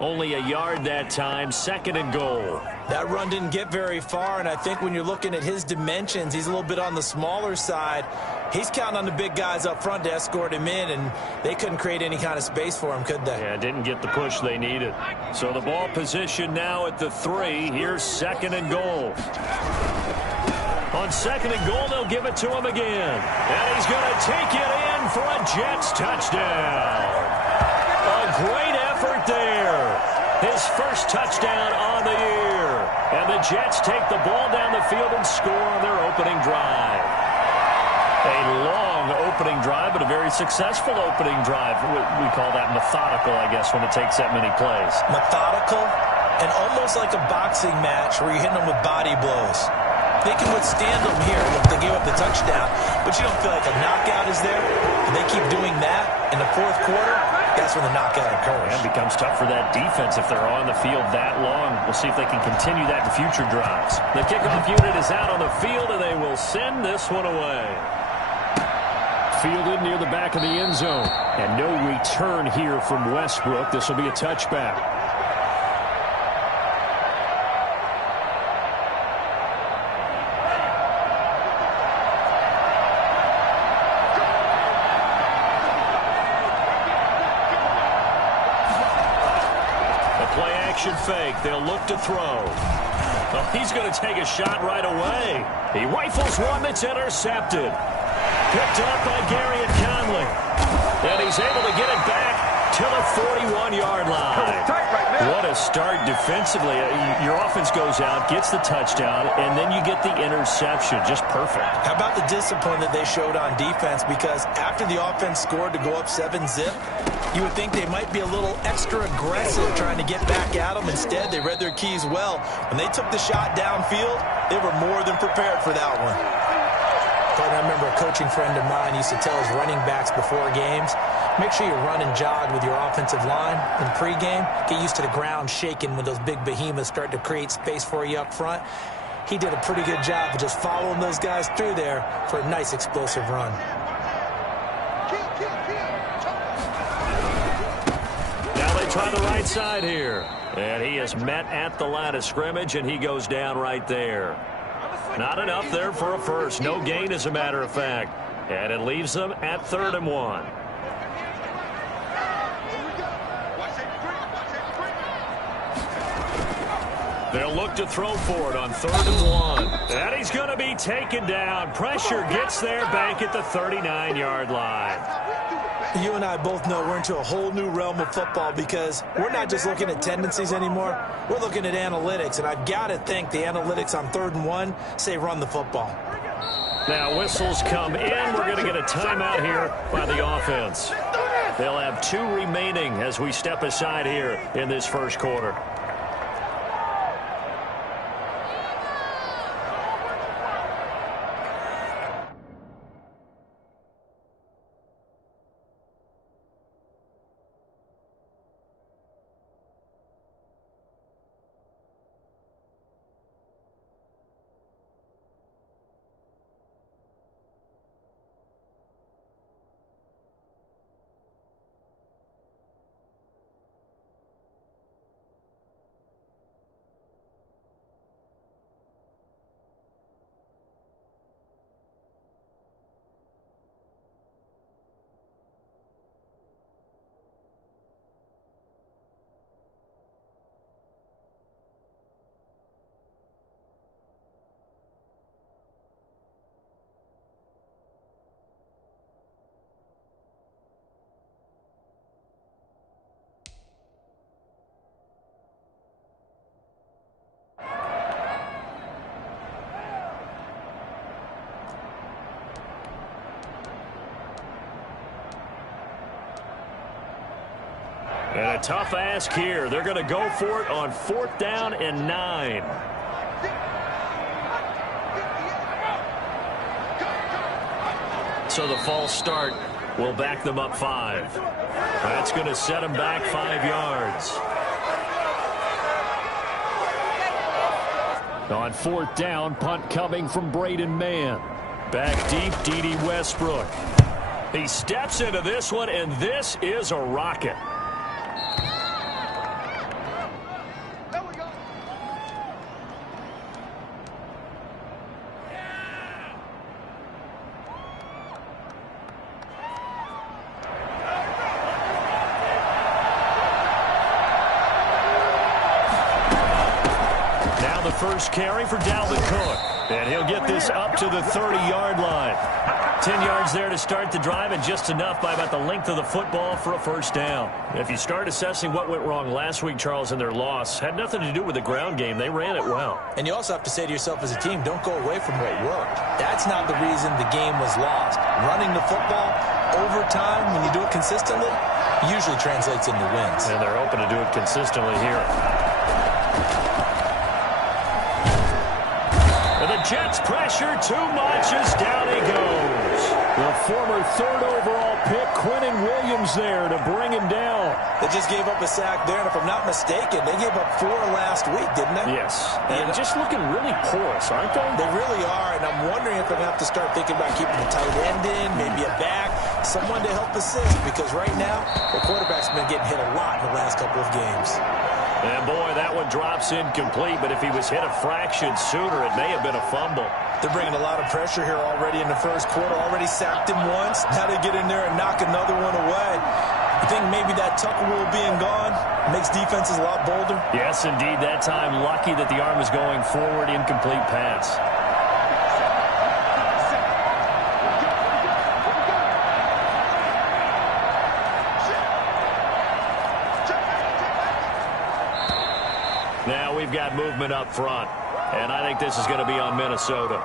Only a yard that time, 2nd and goal. That run didn't get very far, and I think when you're looking at his dimensions, he's a little bit on the smaller side. He's counting on the big guys up front to escort him in, and they couldn't create any kind of space for him, could they? Yeah, didn't get the push they needed. So the ball position now at the 3. Here's 2nd and goal. On 2nd and goal, they'll give it to him again. And he's going to take it in for a Jets touchdown. A great effort there. His first touchdown on the year. And the Jets take the ball down the field and score on their opening drive. A long opening drive, but a very successful opening drive. We call that methodical, I guess, when it takes that many plays. Methodical and almost like a boxing match where you're hitting them with body blows. They can withstand them here if they give up the touchdown, but you don't feel like a knockout is there. And they keep doing that in the 4th quarter, that's when the knockout occurs. And it becomes tough for that defense if they're on the field that long. We'll see if they can continue that in future drives. The kickoff unit is out on the field, and they will send this one away. Fielded near the back of the end zone. And no return here from Westbrook. This will be a touchback. Fake. They'll look to throw. Oh, he's going to take a shot right away. He rifles one that's intercepted. Picked up by Garrett Conley. And he's able to get it back to the 41-yard line. What a start defensively. Your offense goes out, gets the touchdown, and then you get the interception. Just perfect. How about the discipline that they showed on defense? Because after the offense scored to go up 7-zip, you would think they might be a little extra aggressive trying to get back at them. Instead, they read their keys well. When they took the shot downfield, they were more than prepared for that one. I remember a coaching friend of mine used to tell his running backs before games, make sure you run and jog with your offensive line in pregame. Get used to the ground shaking when those big behemoths start to create space for you up front. He did a pretty good job of just following those guys through there for a nice explosive run. Try the right side here. And he is met at the line of scrimmage, and he goes down right there. Not enough there for a first. No gain, as a matter of fact. And it leaves them at 3rd and 1. They'll look to throw for it on 3rd and 1. And he's going to be taken down. Pressure gets there back at the 39-yard line. You and I both know we're into a whole new realm of football because we're not just looking at tendencies anymore. We're looking at analytics, and I've got to think the analytics on 3rd and 1 say run the football. Now whistles come in. We're going to get a timeout here by the offense. They'll have 2 remaining as we step aside here in this first quarter. And a tough ask here. They're going to go for it on 4th down and 9. So the false start will back them up 5. That's going to set them back 5 yards. On 4th down, punt coming from Braden Mann. Back deep, D.D. Westbrook. He steps into this one, and this is a rocket. first carry for Dalvin Cook. And he'll get this up to the 30-yard line. 10 yards there to start the drive, and just enough by about the length of the football for a first down. If you start assessing what went wrong last week, Charles, in their loss, had nothing to do with the ground game. They ran it well. And you also have to say to yourself as a team, don't go away from what worked. That's not the reason the game was lost. Running the football over time, when you do it consistently, usually translates into wins. And they're hoping to do it consistently here. And the Jets pressure too much as down he goes. The former third overall pick, Quinnen Williams, there to bring him down. They just gave up a sack there, and if I'm not mistaken, they gave up 4 last week, didn't they? Yes. And just looking really porous, aren't they? They really are, and I'm wondering if they're going to have to start thinking about keeping the tight end in, maybe a back, someone to help assist, because right now, the quarterback's been getting hit a lot in the last couple of games. And boy, that one drops incomplete, but if he was hit a fraction sooner, it may have been a fumble. They're bringing a lot of pressure here already in the first quarter. Already sacked him once. Now they get in there and knock another one away. You think maybe that Tucker rule being gone makes defenses a lot bolder? Yes, indeed. That time, lucky that the arm was going forward, incomplete pass. Now we've got movement up front, and I think this is going to be on Minnesota.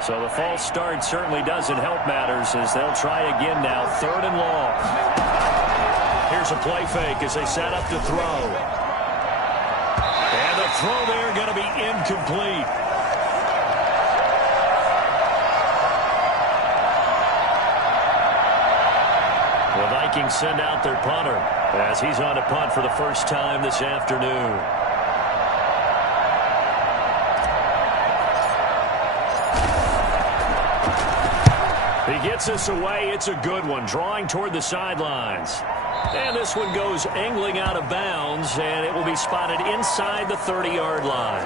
So the false start certainly doesn't help matters as they'll try again now, 3rd and long. Here's a play fake as they set up to throw. And the throw there going to be incomplete. The Vikings send out their punter as he's on to punt for the first time this afternoon. He gets this away. It's a good one, drawing toward the sidelines. And this one goes angling out of bounds, and it will be spotted inside the 30-yard line.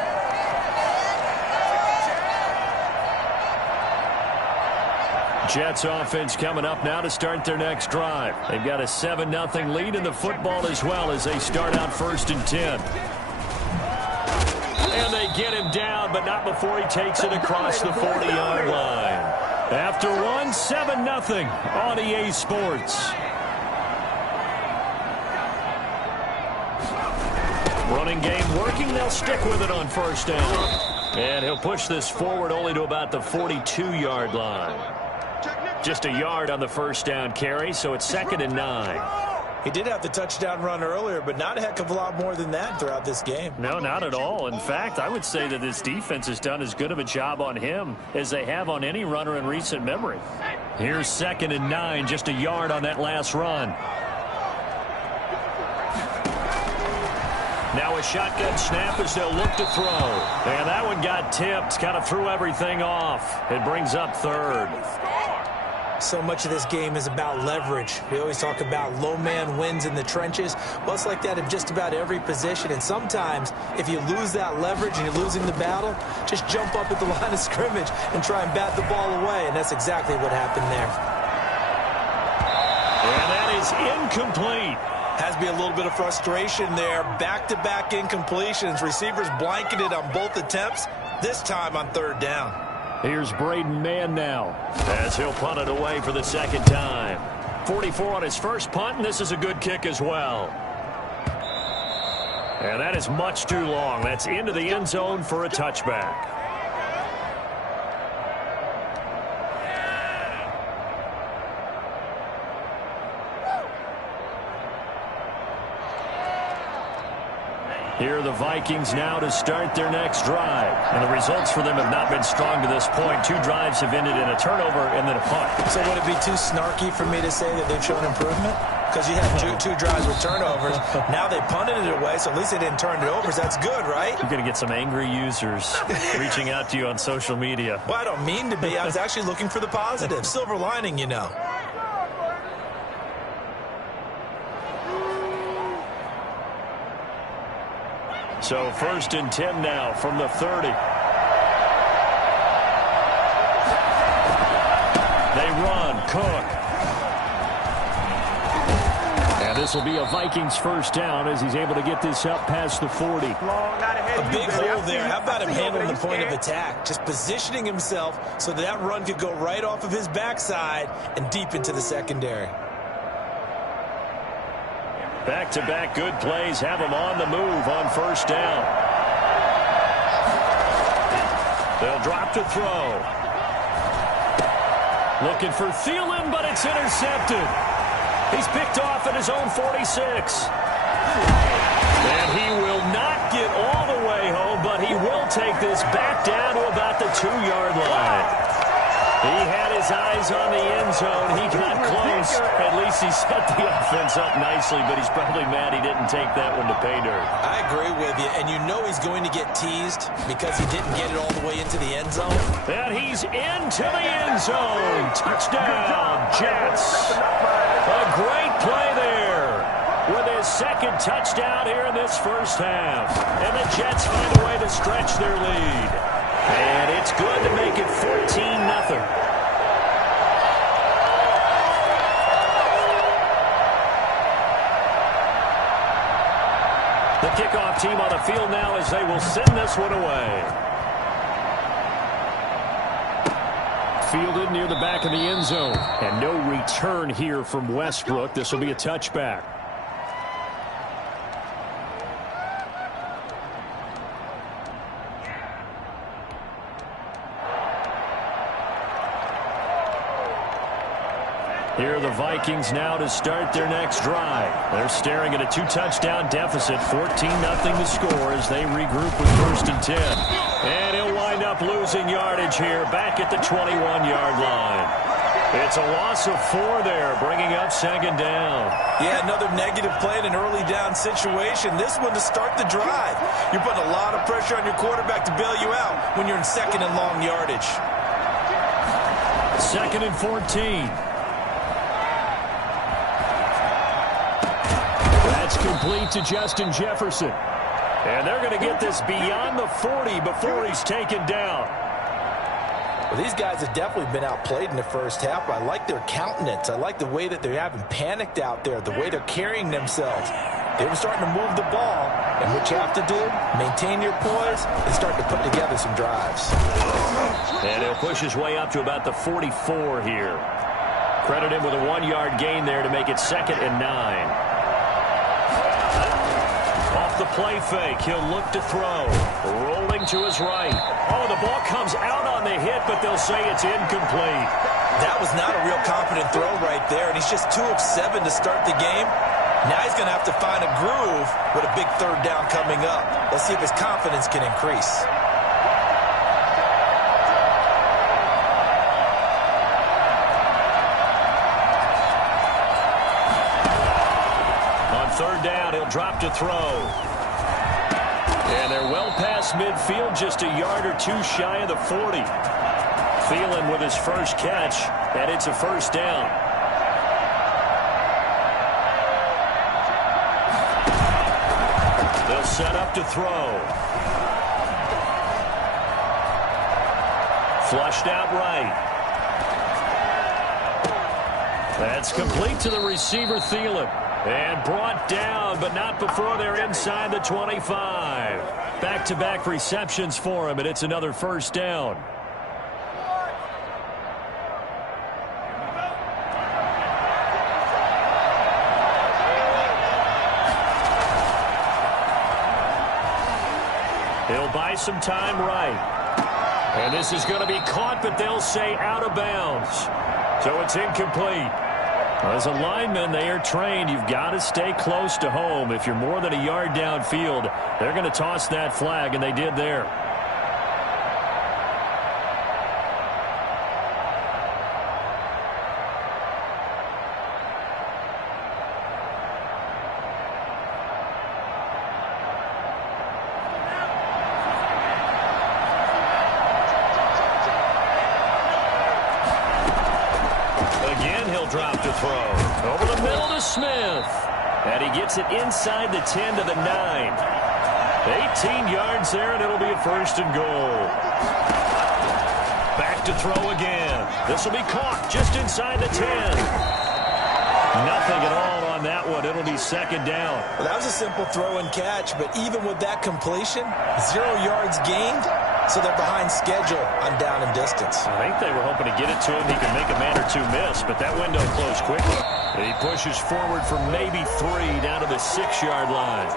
Jets offense coming up now to start their next drive. They've got a 7-0 lead in the football as well as they start out 1st and 10. And they get him down, but not before he takes it across the 40-yard line. After one, 7-0 on EA Sports. Running game working. They'll stick with it on 1st down. And he'll push this forward only to about the 42-yard line. Just a yard on the 1st down carry, so it's 2nd and 9. He did have the touchdown run earlier, but not a heck of a lot more than that throughout this game. No, not at all. In fact, I would say that this defense has done as good of a job on him as they have on any runner in recent memory. Here's 2nd and 9, just a yard on that last run. Now a shotgun snap as they'll look to throw. And that one got tipped, kind of threw everything off. It brings up 3rd. So much of this game is about leverage. We always talk about low man wins in the trenches. Well, it's like that in just about every position. And sometimes, if you lose that leverage and you're losing the battle, just jump up at the line of scrimmage and try and bat the ball away. And that's exactly what happened there. And that is incomplete. Has to be a little bit of frustration there. Back-to-back incompletions. Receivers blanketed on both attempts, this time on 3rd down. Here's Braden Mann now as he'll punt it away for the 2nd time. 44 on his first punt, and this is a good kick as well. And that is much too long. That's into the end zone for a touchback. Here are the Vikings now to start their next drive. And the results for them have not been strong to this point. 2 drives have ended in a turnover and then a punt. So would it be too snarky for me to say that they've shown improvement? Because you had two drives with turnovers. Now they punted it away, so at least they didn't turn it over. So that's good, right? You're going to get some angry users reaching out to you on social media. Well, I don't mean to be. I was actually looking for the positive. Silver lining, you know. So 1st and 10 now from the 30. They run. Cook. And this will be a Vikings first down as he's able to get this up past the 40. A big hole there. How about him handling the point of attack? Just positioning himself so that run could go right off of his backside and deep into the secondary. Back-to-back good plays have him on the move on first down. They'll drop to throw. Looking for Thielen, but it's intercepted. He's picked off at his own 46. And he will not get all the way home, but he will take this back down to about the 2-yard line. He had his eyes on the end zone. He got close. At least he set the offense up nicely, but he's probably mad he didn't take that one to pay dirt. I agree with you, and you know he's going to get teased because he didn't get it all the way into the end zone. And he's into the end zone. Touchdown, Jets. A great play there with his second touchdown here in this first half. And the Jets find a way to stretch their lead. And it's good to make it 14-0. The kickoff team on the field now as they will send this one away. Fielded near the back of the end zone. And no return here from Westbrook. This will be a touchback. Here are the Vikings now to start their next drive. They're staring at a 2-touchdown deficit, 14-0 to score as they regroup with 1st and 10. And he'll wind up losing yardage here back at the 21-yard line. It's a loss of 4 there, bringing up 2nd down. Yeah, another negative play in an early down situation. This one to start the drive. You're putting a lot of pressure on your quarterback to bail you out when you're in 2nd and long yardage. 2nd and 14. Complete to Justin Jefferson. And they're going to get this beyond the 40 before he's taken down. Well, these guys have definitely been outplayed in the first half. I like their countenance. I like the way that they haven't panicked out there, the way they're carrying themselves. They were starting to move the ball. And what you have to do, maintain your poise and start to put together some drives. And he'll push his way up to about the 44 here. Credit him with a 1-yard gain there to make it 2nd and 9. Off the play fake, he'll look to throw. Rolling to his right. Oh, the ball comes out on the hit, but they'll say it's incomplete. That was not a real confident throw right there, and he's just 2 of 7 to start the game. Now he's going to have to find a groove with a big 3rd down coming up. Let's see if his confidence can increase. On 3rd down, he'll drop to throw. And they're well past midfield, just a yard or 2 shy of the 40. Thielen with his first catch, and it's a 1st down. They'll set up to throw. Flushed out right. That's complete to the receiver, Thielen. And brought down, but not before they're inside the 25. Back-to-back receptions for him, and it's another 1st down. He'll buy some time right. And this is going to be caught, but they'll say out of bounds. So it's incomplete. As a lineman, they are trained. You've got to stay close to home. If you're more than a yard downfield, they're going to toss that flag, and they did there. Drop to throw. Over the middle to Smith. And he gets it inside the 10 to the 9. 18 yards there, and it'll be a first and goal. Back to throw again. This will be caught just inside the 10. Nothing at all on that one. It'll be second down. Well, that was a simple throw and catch, but even with that completion, 0 yards gained, so they're behind schedule on down and distance. I think they were hoping to get it to him. He could make a man or two miss, but that window closed quickly. He pushes forward for maybe 3 down to the 6-yard line.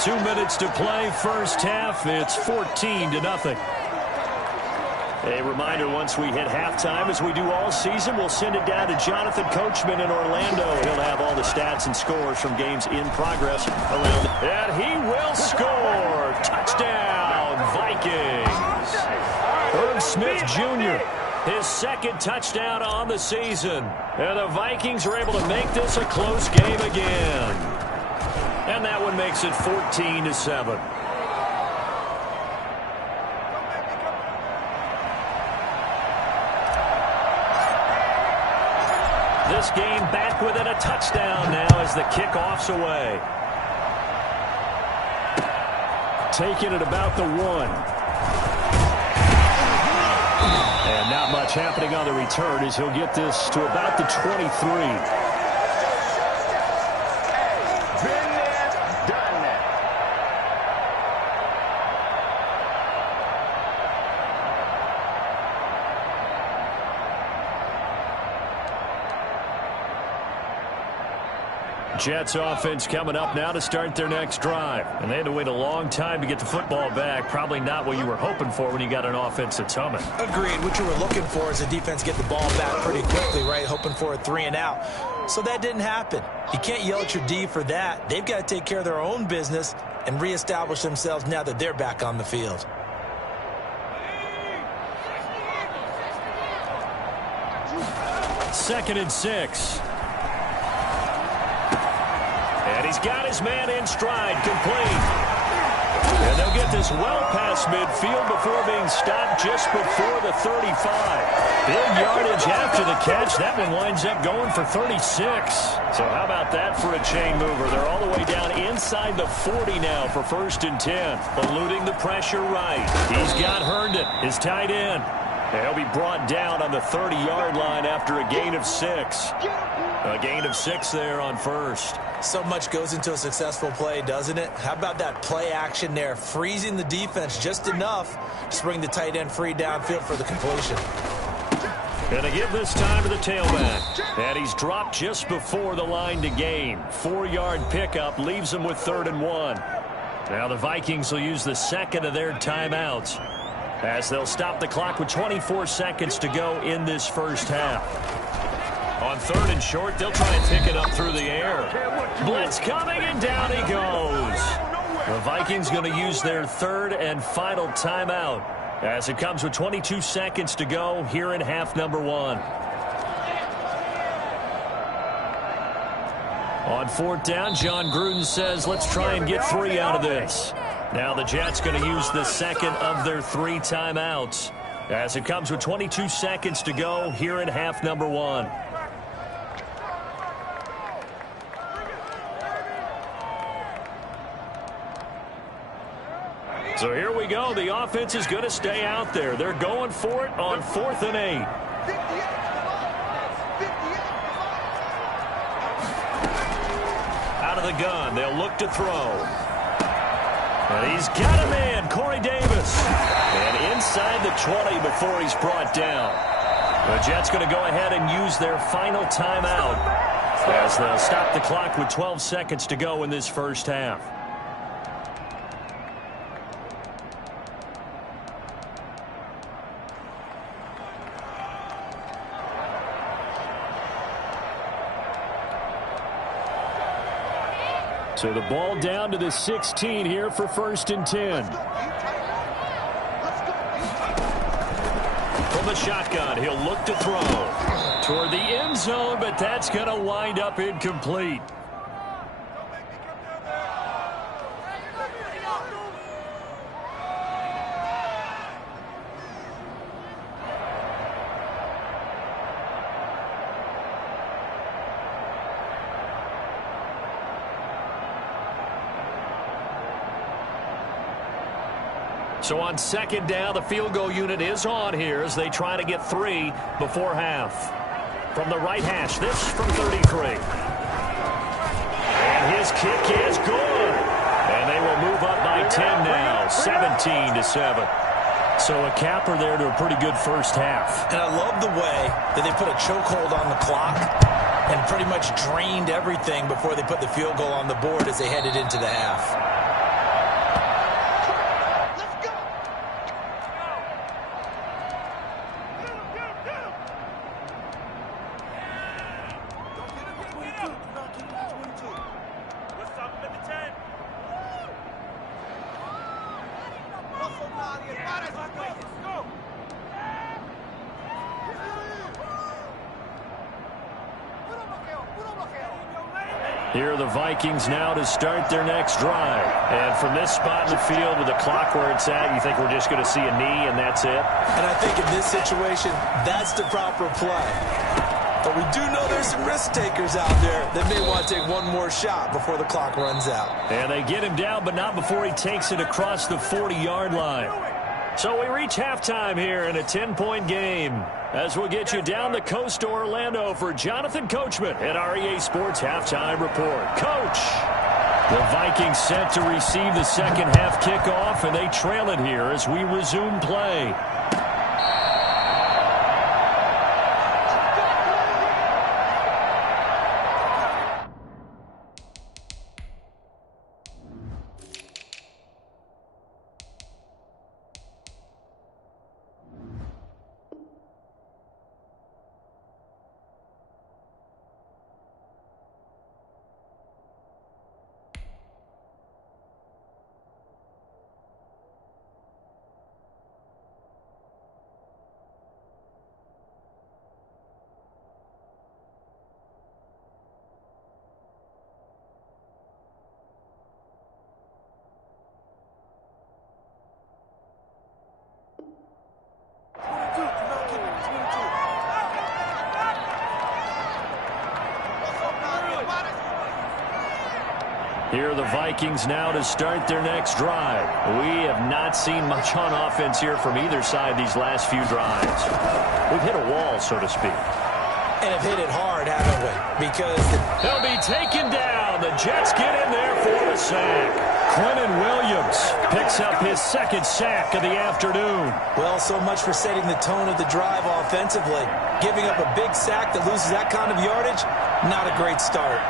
2 minutes to play, first half. It's 14-0. A reminder, once we hit halftime, as we do all season, we'll send it down to Jonathan Coachman in Orlando. He'll have all the stats and scores from games in progress around. And he will score. Touchdown, Vikings. Herb Smith Jr., his second touchdown on the season. And the Vikings are able to make this a close game again. And that one makes it 14-7. This game back within a touchdown now as the kickoff's away. Taking it about the 1. And not much happening on the return as he'll get this to about the 23. Jets offense coming up now to start their next drive. And they had to wait a long time to get the football back. Probably not what you were hoping for when you got an offense that's humming. Agreed. What you were looking for is the defense get the ball back pretty quickly, right? Hoping for a 3 and out. So that didn't happen. You can't yell at your D for that. They've got to take care of their own business and reestablish themselves now that they're back on the field. Second and 6. And he's got his man in stride, complete. And they'll get this well past midfield before being stopped just before the 35. Big yardage after the catch. That one winds up going for 36. So how about that for a chain mover? They're all the way down inside the 40 now for first and 10. Eluding the pressure right. He's got Herndon, his tight end. And he'll be brought down on the 30-yard line after a gain of 6. A gain of 6 there on first. So much goes into a successful play, doesn't it? How about that play action there? Freezing the defense just enough to bring the tight end free downfield for the completion. And to give this time to the tailback. And he's dropped just before the line to gain. 4-yard pickup leaves him with 3rd and 1. Now the Vikings will use the second of their timeouts as they'll stop the clock with 24 seconds to go in this first half. On 3rd and short, they'll try and pick it up through the air. Blitz coming, and down he goes. The Vikings going to use their 3rd and final timeout as it comes with 22 seconds to go here in half number 1. On 4th down, John Gruden says, let's try and get 3 out of this. Now the Jets going to use the second of their 3 timeouts as it comes with 22 seconds to go here in half number 1. So here we go. The offense is going to stay out there. They're going for it on 4th and 8. Out of the gun. They'll look to throw. And he's got a man, Corey Davis. And inside the 20 before he's brought down. The Jets going to go ahead and use their final timeout as they'll stop the clock with 12 seconds to go in this first half. So the ball down to the 16 here for 1st and 10. From the shotgun, he'll look to throw toward the end zone, but that's going to wind up incomplete. So on second down, the field goal unit is on here as they try to get 3 before half. From the right hash, this from 33. And his kick is good. And they will move up by 10 now, 17-7. So a capper there to a pretty good first half. And I love the way that they put a chokehold on the clock and pretty much drained everything before they put the field goal on the board as they headed into the half. Here are the Vikings now to start their next drive. And from this spot in the field with the clock where it's at, you think we're just going to see a knee and that's it? And I think in this situation, that's the proper play. But we do know there's some risk takers out there that may want to take one more shot before the clock runs out. And they get him down, but not before he takes it across the 40-yard line. So we reach halftime here in a 10-point game. As we'll get you down the coast to Orlando for Jonathan Coachman at our EA Sports Halftime Report. Coach! The Vikings set to receive the second half kickoff, and they trail it here as we resume play. Here are the Vikings now to start their next drive. We have not seen much on offense here from either side these last few drives. We've hit a wall, so to speak. And have hit it hard, haven't we? Because they'll be taken down. The Jets get in there for the sack. Quentin Williams picks up his second sack of the afternoon. Well, so much for setting the tone of the drive offensively. Giving up a big sack that loses that kind of yardage, not a great start.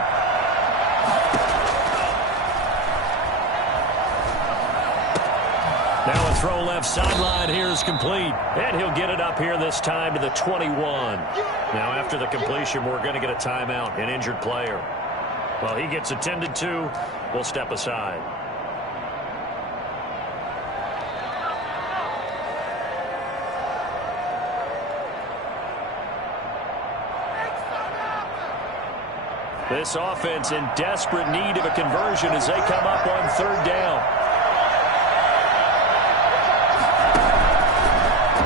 Now a throw left sideline here is complete. And he'll get it up here this time to the 21. Now after the completion, we're going to get a timeout, an injured player. Well, he gets attended to. We'll step aside. This offense in desperate need of a conversion as they come up on third down.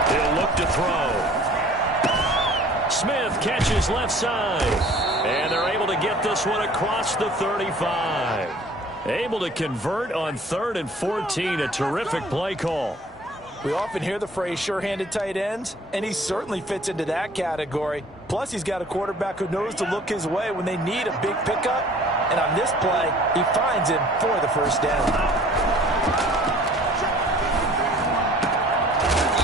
He'll look to throw. Smith catches left side. And they're able to get this one across the 35. Able to convert on 3rd and 14. A terrific play call. We often hear the phrase sure-handed tight ends, and he certainly fits into that category. Plus, he's got a quarterback who knows to look his way when they need a big pickup. And on this play, he finds him for the first down.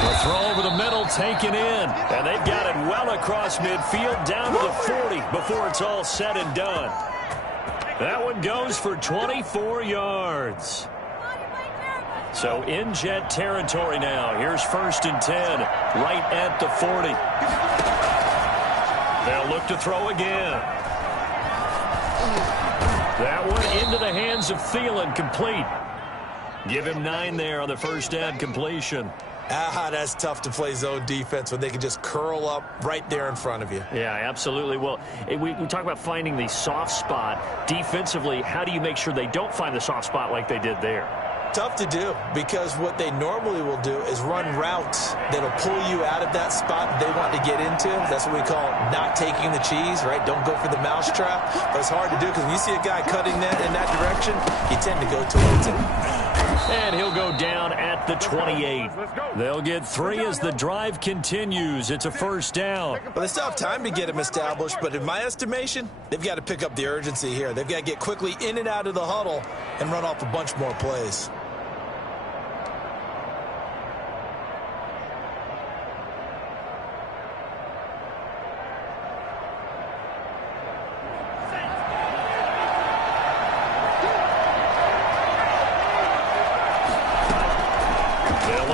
The throw over the middle taken in. And they've got it well across midfield down to the 40 before it's all said and done. That one goes for 24 yards. So in Jet territory now. Here's 1st and 10 right at the 40. They'll look to throw again. That one into the hands of Thielen, complete. Give him 9 there on the first down completion. That's tough to play zone defense when they can just curl up right there in front of you. Yeah, absolutely. Well, we talk about finding the soft spot. Defensively, how do you make sure they don't find the soft spot like they did there? Tough to do, because what they normally will do is run routes that'll pull you out of that spot they want to get into. That's what we call not taking the cheese, right? Don't go for the mousetrap. But it's hard to do because when you see a guy cutting that in that direction, you tend to go towards it. And he'll go down at the 28. They'll get 3 as the drive continues. It's a first down. Well, they still have time to get him established, but in my estimation, they've got to pick up the urgency here. They've got to get quickly in and out of the huddle and run off a bunch more plays.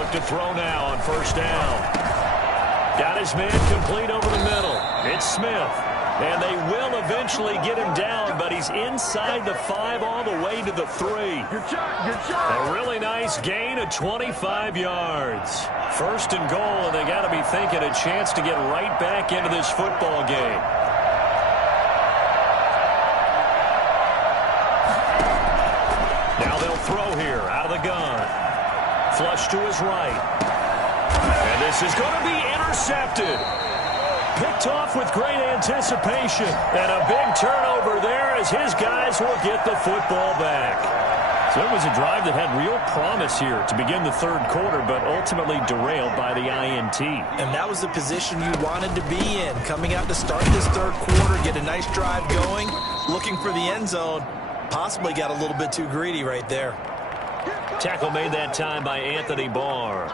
To throw now on first down. Got his man complete over the middle. It's Smith. And they will eventually get him down, but he's inside the 5 all the way to the 3. A really nice gain of 25 yards. First and goal, and they got to be thinking a chance to get right back into this football game. Now they'll throw here out of the gun. Flush to his right. And this is going to be intercepted. Picked off with great anticipation. And a big turnover there as his guys will get the football back. So it was a drive that had real promise here to begin the third quarter, but ultimately derailed by the INT. And that was the position you wanted to be in. Coming out to start this third quarter, get a nice drive going, looking for the end zone. Possibly got a little bit too greedy right there. Tackle made that time by Anthony Barr.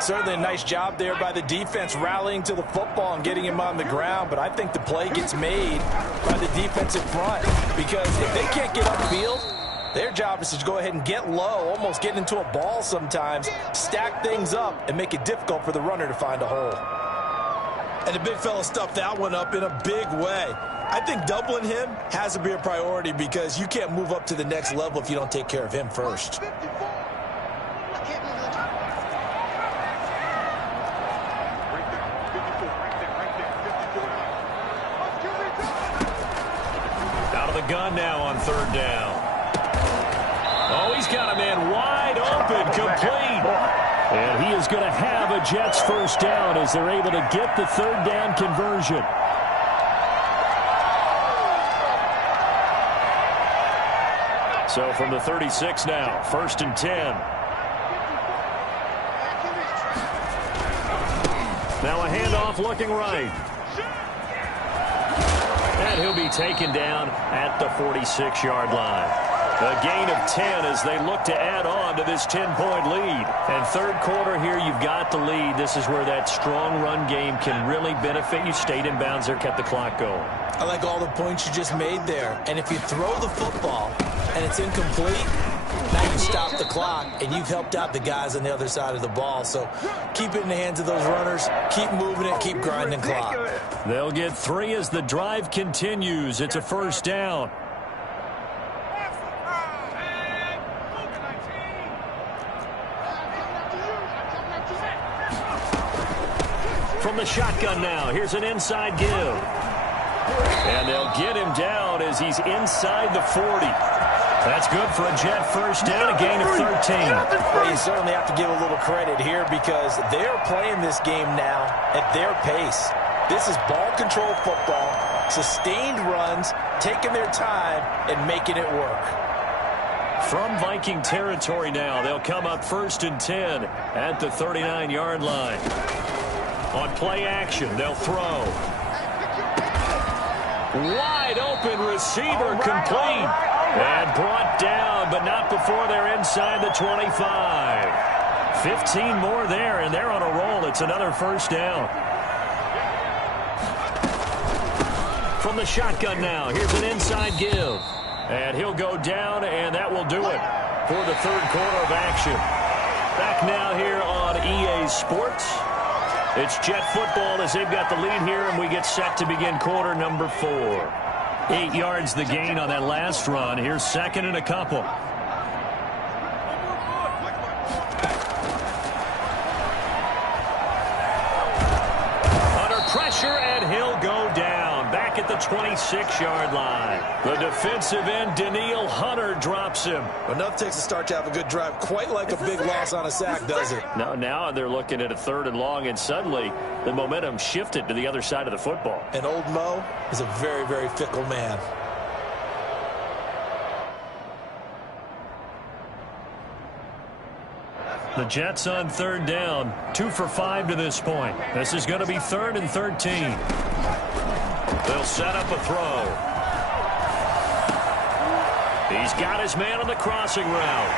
Certainly a nice job there by the defense rallying to the football and getting him on the ground, but I think the play gets made by the defensive front because if they can't get upfield, their job is to go ahead and get low, almost get into a ball sometimes, stack things up, and make it difficult for the runner to find a hole. And the big fella stuffed that one up in a big way. I think doubling him has to be a priority because you can't move up to the next level if you don't take care of him first. Out of the gun now on third down. Oh, he's got a man wide open, complete. And he is going to have a Jets first down as they're able to get the third down conversion. So from the 36 now, first and 10. Now a handoff looking right. And he'll be taken down at the 46-yard line. A gain of 10 as they look to add on to this 10-point lead. And third quarter here, you've got the lead. This is where that strong run game can really benefit you. Stayed in bounds there, kept the clock going. I like all the points you just made there. And if you throw the football and it's incomplete, now you stop the clock, and you've helped out the guys on the other side of the ball. So keep it in the hands of those runners. Keep moving it. Keep grinding clock. They'll get 3 as the drive continues. It's a first down. From the shotgun now, here's an inside give. And they'll get him down as he's inside the 40. That's good for a Jet first down, a gain of 13. Well, you certainly have to give a little credit here because they're playing this game now at their pace. This is ball control football, sustained runs, taking their time and making it work. From Viking territory now, they'll come up first and 10 at the 39-yard line. On play action, they'll throw. Wide open receiver complete. And brought down, but not before they're inside the 25. 15 more there, and they're on a roll. It's another first down. From the shotgun now, here's an inside give. And he'll go down, and that will do it for the third quarter of action. Back now here on EA Sports. It's Jet football as they've got the lead here, and we get set to begin quarter number 4. 8 yards the gain on that last run. Here's second and a couple. Under pressure, and he'll go down. Back at the 26-yard line. The defensive end, Danielle Hunter, drops him. Enough takes a start to have a good drive. Quite like a big loss on a sack, does it? No, now they're looking at a third and long, and suddenly the momentum shifted to the other side of the football. And old Mo is a very, very fickle man. The Jets on third down, 2 for 5 to this point. This is going to be 3rd and 13. They'll set up a throw. He's got his man on the crossing route.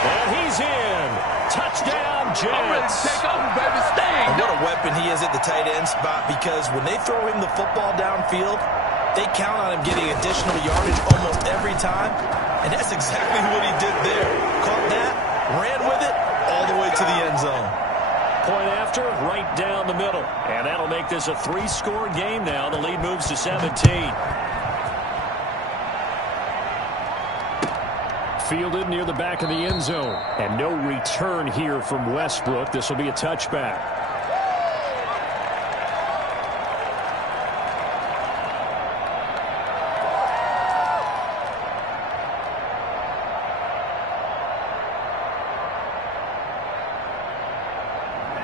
And he's in. Touchdown, Jets. And what a weapon he is at the tight end spot, because when they throw him the football downfield, they count on him getting additional yardage almost every time. And that's exactly what he did there. Caught that, ran with it, all the way to the end zone. Point after, right down the middle. And that'll make this a 3-score game now. The lead moves to 17. Fielded near the back of the end zone. And no return here from Westbrook. This will be a touchback.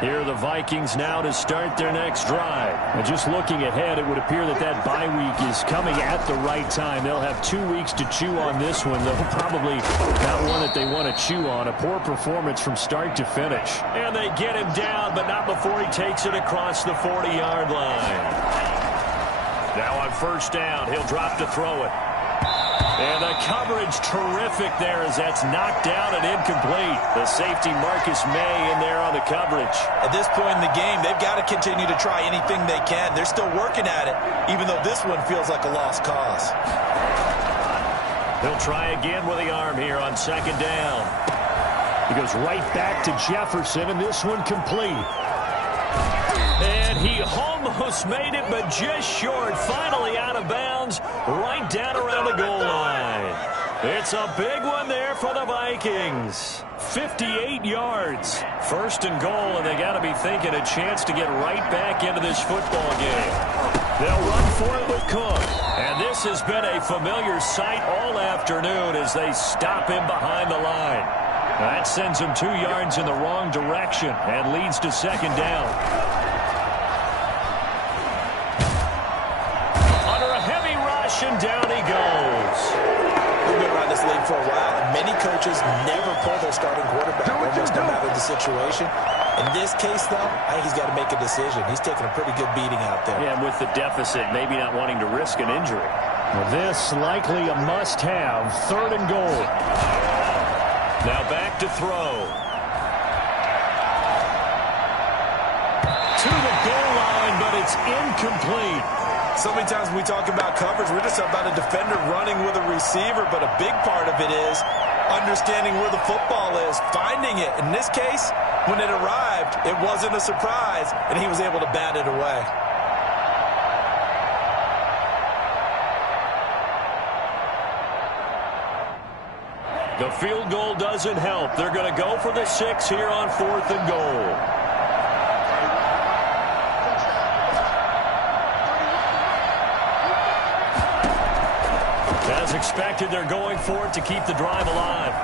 Here are the Vikings now to start their next drive. And just looking ahead, it would appear that that bye week is coming at the right time. They'll have 2 weeks to chew on this one, though probably not one that they want to chew on. A poor performance from start to finish. And they get him down, but not before he takes it across the 40-yard line. Now on first down, he'll drop to throw it. And the coverage terrific there as that's knocked down and incomplete. The safety Marcus May in there on the coverage. At this point in the game, they've got to continue to try anything they can. They're still working at it, even though this one feels like a lost cause. He'll try again with the arm here on second down. He goes right back to Jefferson, and this one complete. And he almost made it, but just short. Finally out of bounds, right down around the goal line. It's a big one there for the Vikings. 58 yards. First and goal, and they got to be thinking a chance to get right back into this football game. They'll run for it with Cook. And this has been a familiar sight all afternoon as they stop him behind the line. That sends him 2 yards in the wrong direction and leads to second down. And down he goes. We've been around this league for a while, and many coaches never pull their starting quarterback, almost no matter the situation. In this case, though, I think he's got to make a decision. He's taking a pretty good beating out there. Yeah, and with the deficit, maybe not wanting to risk an injury. Well, this likely a must-have. 3rd and goal. Now back to throw. To the goal line, but it's incomplete. So many times when we talk about coverage, we're just about a defender running with a receiver, but a big part of it is understanding where the football is, finding it. In this case, when it arrived, it wasn't a surprise, and he was able to bat it away. The field goal doesn't help. They're going to go for the 6 here on 4th and goal. As expected, they're going for it to keep the drive alive.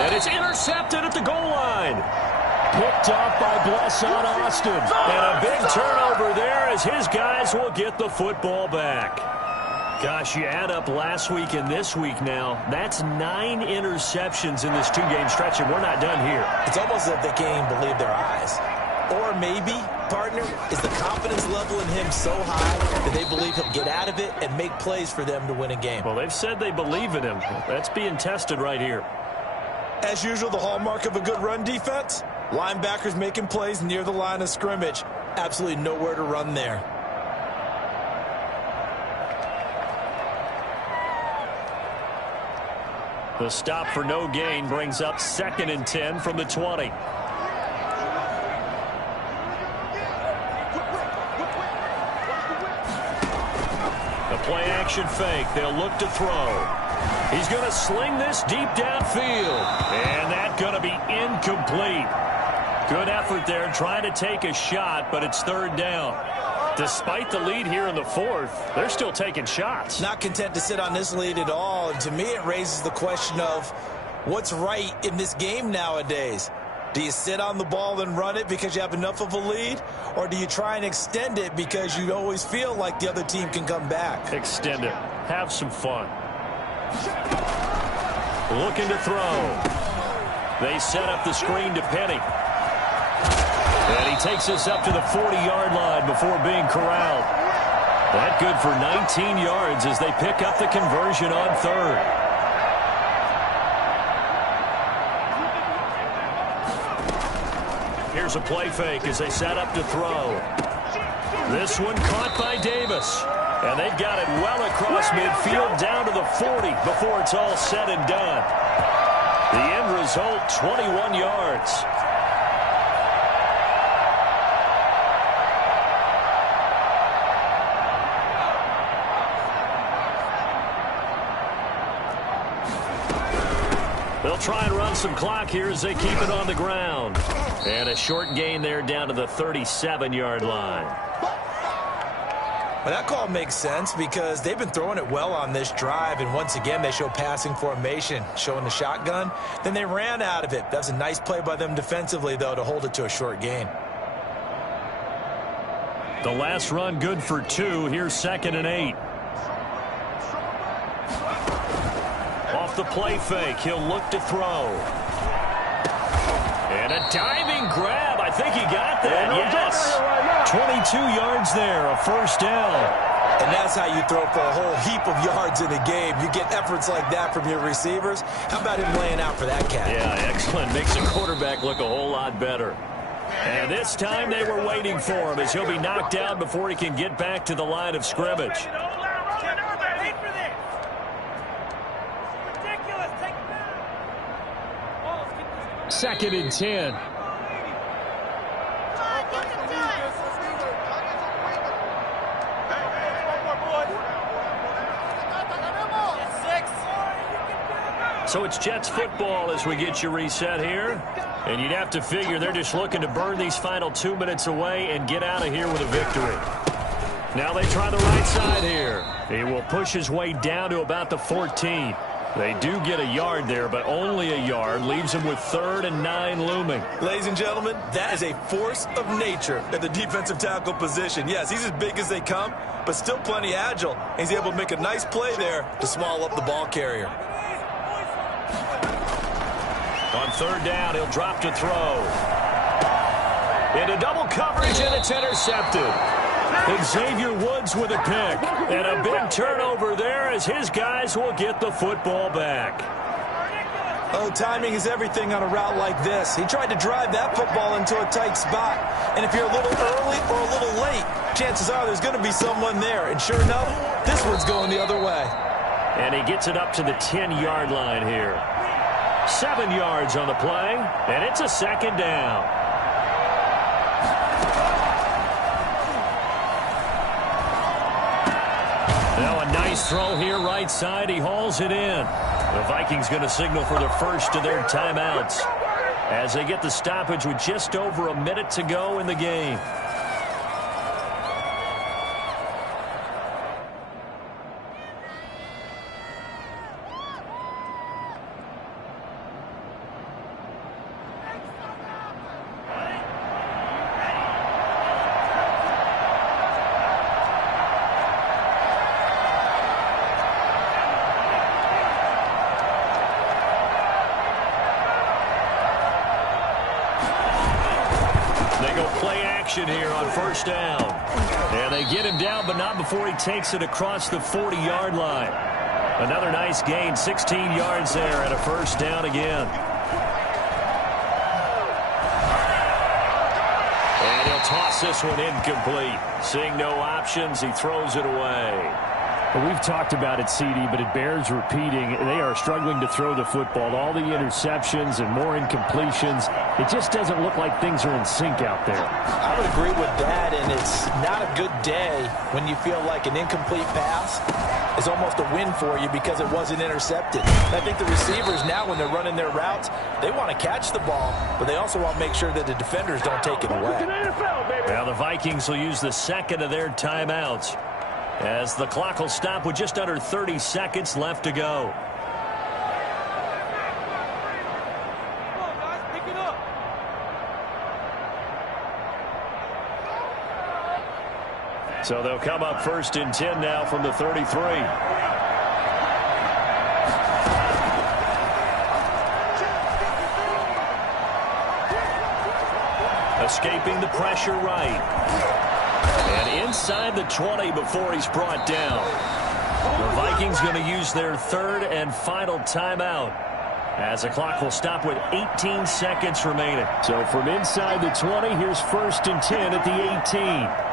And it's intercepted at the goal line. Picked off by Blesson Austin. And a big turnover there as his guys will get the football back. Gosh, you add up last week and this week now. That's 9 interceptions in this 2-game stretch, and we're not done here. It's almost as if they can't even believe their eyes. Or maybe, partner, is the confidence level in him so high that they believe he'll get out of it and make plays for them to win a game. Well, they've said they believe in him. That's being tested right here. As usual, the hallmark of a good run defense, linebackers making plays near the line of scrimmage. Absolutely nowhere to run there. The stop for no gain brings up 2nd and 10 from the 20. Play-action fake. They'll look to throw. He's going to sling this deep downfield. And that's going to be incomplete. Good effort there trying to take a shot, but it's 3rd down. Despite the lead here in the 4th, they're still taking shots. Not content to sit on this lead at all. And to me, it raises the question of what's right in this game nowadays. Do you sit on the ball and run it because you have enough of a lead? Or do you try and extend it because you always feel like the other team can come back? Extend it. Have some fun. Looking to throw. They set up the screen to Penny. And he takes us up to the 40-yard line before being corralled. That good for 19 yards as they pick up the conversion on third. Here's a play fake as they set up to throw. This one caught by Davis. And they've got it well across midfield down to the 40 before it's all said and done. The end result, 21 yards. They'll try and run some clock here as they keep it on the ground. And a short gain there down to the 37-yard line. Well, that call makes sense because they've been throwing it well on this drive, and once again they show passing formation, showing the shotgun. Then they ran out of it. That was a nice play by them defensively, though, to hold it to a short gain. The last run good for 2. Here's 2nd and 8. Off the play fake, he'll look to throw. And a diving grab. I think he got that. Yes. 22 yards there, a first down. And that's how you throw for a whole heap of yards in a game. You get efforts like that from your receivers. How about him laying out for that cat? Yeah, excellent. Makes the quarterback look a whole lot better. And this time they were waiting for him as he'll be knocked down before he can get back to the line of scrimmage. 2nd and 10. So it's Jets football as we get you reset here. And you'd have to figure they're just looking to burn these final 2 minutes away and get out of here with a victory. Now they try the right side here. He will push his way down to about the 14. They do get a yard there, but only a yard. Leaves him with 3rd and 9 looming. Ladies and gentlemen, that is a force of nature at the defensive tackle position. Yes, he's as big as they come, but still plenty agile. He's able to make a nice play there to small up the ball carrier. On 3rd down, he'll drop to throw. Into double coverage, and it's intercepted. Xavier Woods with a pick. And a big turnover there as his guys will get the football back. Oh, timing is everything on a route like this. He tried to drive that football into a tight spot. And if you're a little early or a little late, chances are there's going to be someone there. And sure enough, this one's going the other way. And he gets it up to the 10-yard line here. 7 yards on the play, and it's a 2nd down. Now a nice throw here right side. He hauls it in. The Vikings going to signal for the first of their timeouts as they get the stoppage with just over a minute to go in the game. Here on 1st down. And they get him down, but not before he takes it across the 40-yard line. Another nice gain, 16 yards there, and a 1st down again. And he'll toss this one incomplete. Seeing no options, he throws it away. Well, we've talked about it, CD, but it bears repeating. They are struggling to throw the football. All the interceptions and more incompletions. It just doesn't look like things are in sync out there. I would agree with that, and it's not a good day when you feel like an incomplete pass is almost a win for you because it wasn't intercepted. And I think the receivers now, when they're running their routes, they want to catch the ball, but they also want to make sure that the defenders don't take it away. Now the Vikings will use the 2nd of their timeouts as the clock will stop with just under 30 seconds left to go. So they'll come up 1st and 10 now from the 33. escaping the pressure right. And inside the 20 before he's brought down. The Vikings going to use their third and final timeout, as the clock will stop with 18 seconds remaining. So from inside the 20, here's 1st and 10 at the 18.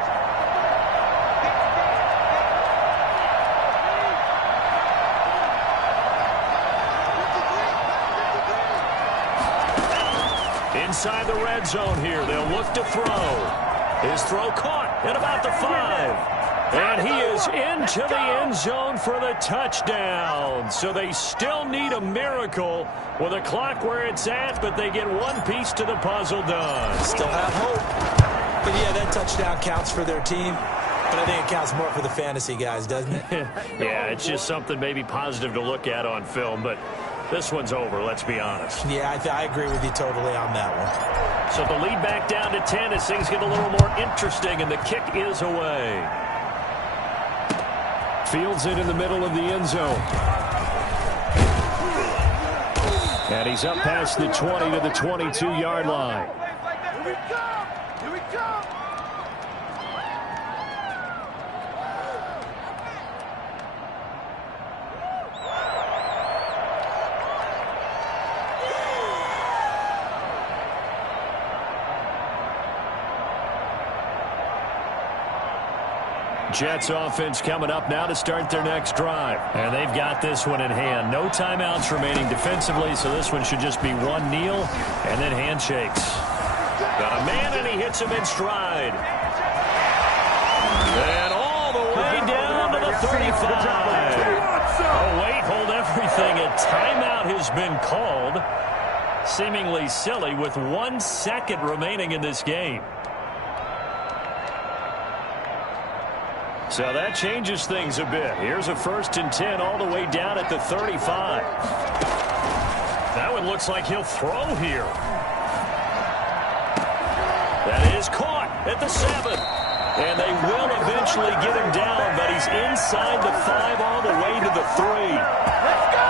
Inside the red zone here, they'll look to throw. His throw caught at about the 5. And he is into the end zone for the touchdown. So they still need a miracle with a clock where it's at, but they get one piece to the puzzle done. Still have hope. But yeah, that touchdown counts for their team. But I think it counts more for the fantasy guys, doesn't it? Yeah, it's just something maybe positive to look at on film, but this one's over, let's be honest. Yeah, I agree with you totally on that one. So the lead back down to 10 as things get a little more interesting, and the kick is away. Fields it in the middle of the end zone. And he's up past the 20 to the 22-yard line. Here we go! Here we go! Jets offense coming up now to start their next drive. And they've got this one in hand. No timeouts remaining defensively, so this one should just be one kneel and then handshakes. Got a man, and he hits him in stride. And all the way down to the 35. Oh, wait, hold everything. A timeout has been called. Seemingly silly with 1 second remaining in this game. So that changes things a bit. Here's a 1st and 10 all the way down at the 35. That one looks like he'll throw here. That is caught at the 7. And they will eventually get him down, but he's inside the 5 all the way to the 3. Let's go!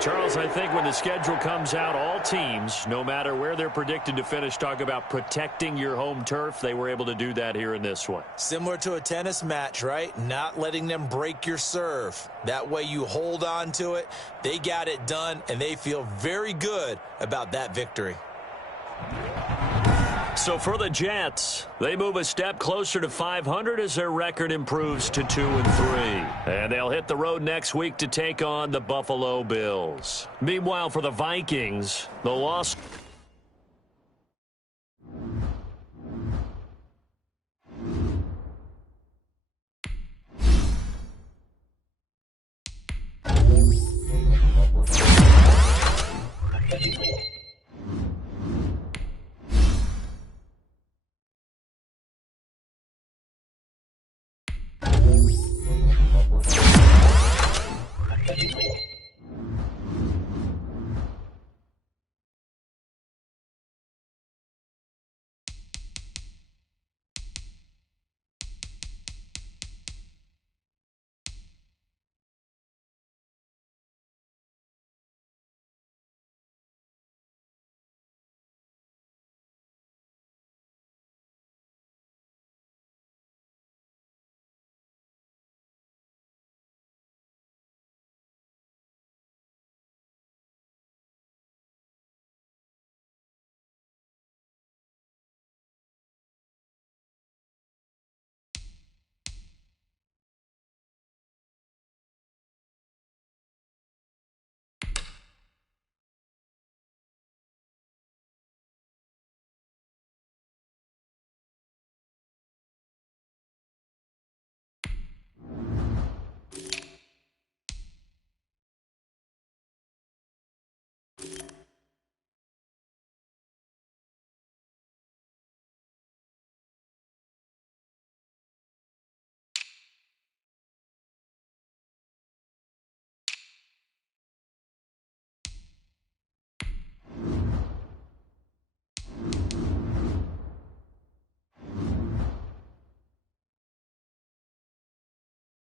Charles, I think when the schedule comes out, all teams, no matter where they're predicted to finish, talk about protecting your home turf. They were able to do that here in this one. Similar to a tennis match, right? Not letting them break your serve. That way you hold on to it. They got it done, and they feel very good about that victory. So for the Jets, they move a step closer to 500 as their record improves to 2-3. And they'll hit the road next week to take on the Buffalo Bills. Meanwhile, for the Vikings, the loss...